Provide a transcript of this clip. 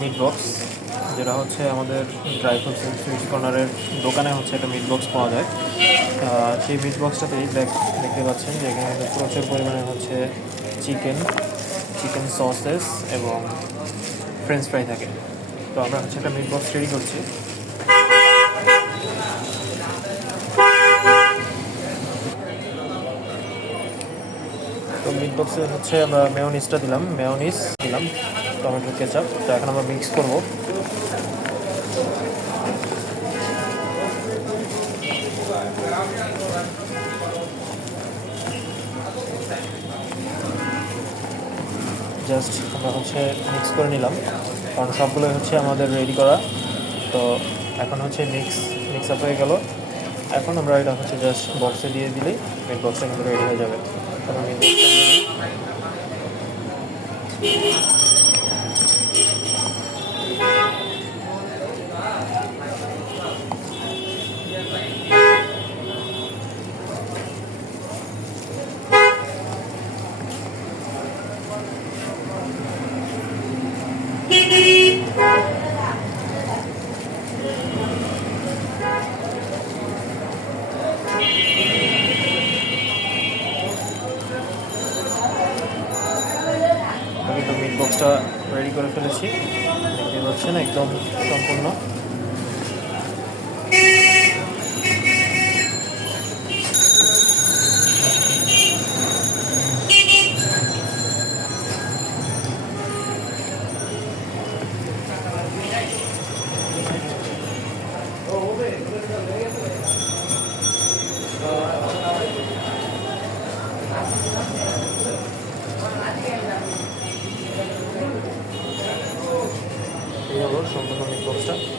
Meat box, যেটা হচ্ছে আমাদের ড্রাই ফ্রুটস অ্যান্ড কর্নারের দোকানে হচ্ছে একটা মিট বক্স পাওয়া যায়। সেই মিট বক্সটাতেই দেখ, দেখতে পাচ্ছেন যে এখানে প্রচুর পরিমাণে হচ্ছে চিকেন চিকেন সসেস এবং ফ্রেঞ্চ ফ্রাই থাকে। তো আমরা হচ্ছে একটা মিট বক্স রেডি করছি। তো মিট বক্সে হচ্ছে আমরা মেয়নিসটা দিলাম মেয়নিস দিলাম। Tomato ketchup. তো এখন আমরা মিক্স করব। জাস্ট আমরা হচ্ছে মিক্স করে নিলাম। কারণ সবগুলোই হচ্ছে আমাদের রেডি করা। তো এখন হচ্ছে মিক্স মিক্স আপ হয়ে গেল। এখন আমরা এটা হচ্ছে জাস্ট বক্সে দিয়ে দিলেই মিট বক্সটা কিন্তু রেডি হয়ে যাবে। তারপর আমি তো মিট বক্সটা রেডি করে ফেলেছি। দেখতে পাচ্ছেন একদম সম্পূর্ণ। এই হলো সম্পূর্ণ মিট বক্সটা